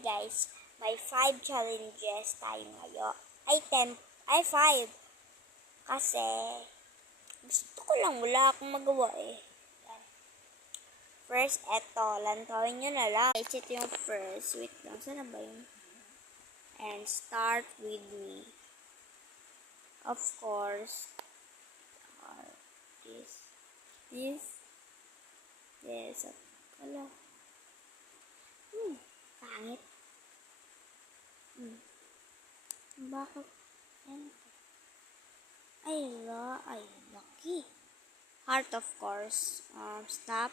guys, may 5 challenges tayo ngayon. Ay 10, ay 5. Kasi gusto ko lang, wala akong magawa eh. Yan. First, eto, lantawin nyo na lang. Guys, ito yung first. Wait lang, saan na ba yun? And start with me. Of course, this, wala. Pangit. Bakit? Ay, lucky. Heart, of course. Stop,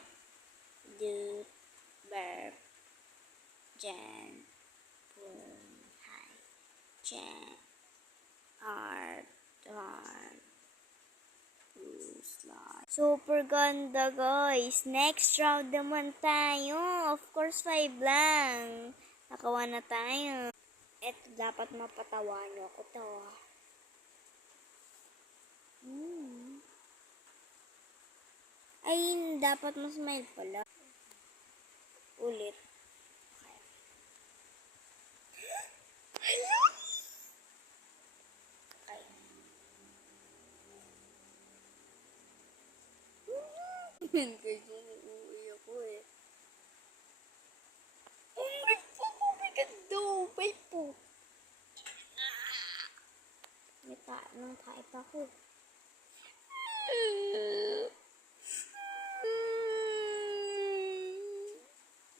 do, verb, Jen, boom, hi, Jen, art, slide. Super ganda, guys. Next round naman tayo. Of course, 5 lang. Nakawa na tayo. Eto, dapat mapatawa nyo ako to. Ay, dapat mas-smile pala. Ulit. Hello? Okay. Guys, uuwi ako eh. Oh my God, no. Bay po. May nang type ako.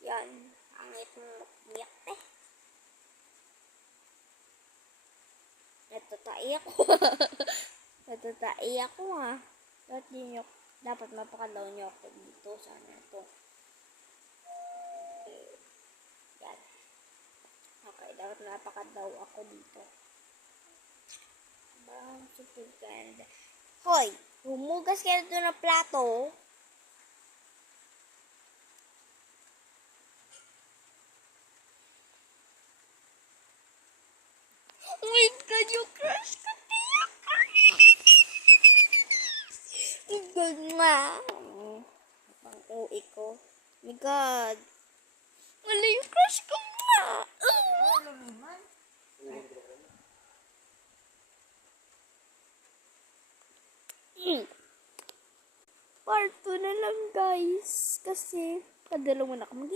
Yan. Pangit mong umiyak eh. Natatai ako. Natatai ako ah. Dapat mapakalaw nyo ako dito. Sana ito. Yan. Okay, dapat mapakalaw ako dito. Super ganda. Hoy, humugas ka na ng plato. Oh my God, yung crush ko tiyak. Good ma. Pang uwi ko. Oh my God. Wala yung crush ko ma. Ano naman? Part 2 na lang guys. Kasi, kadalawa na ako mag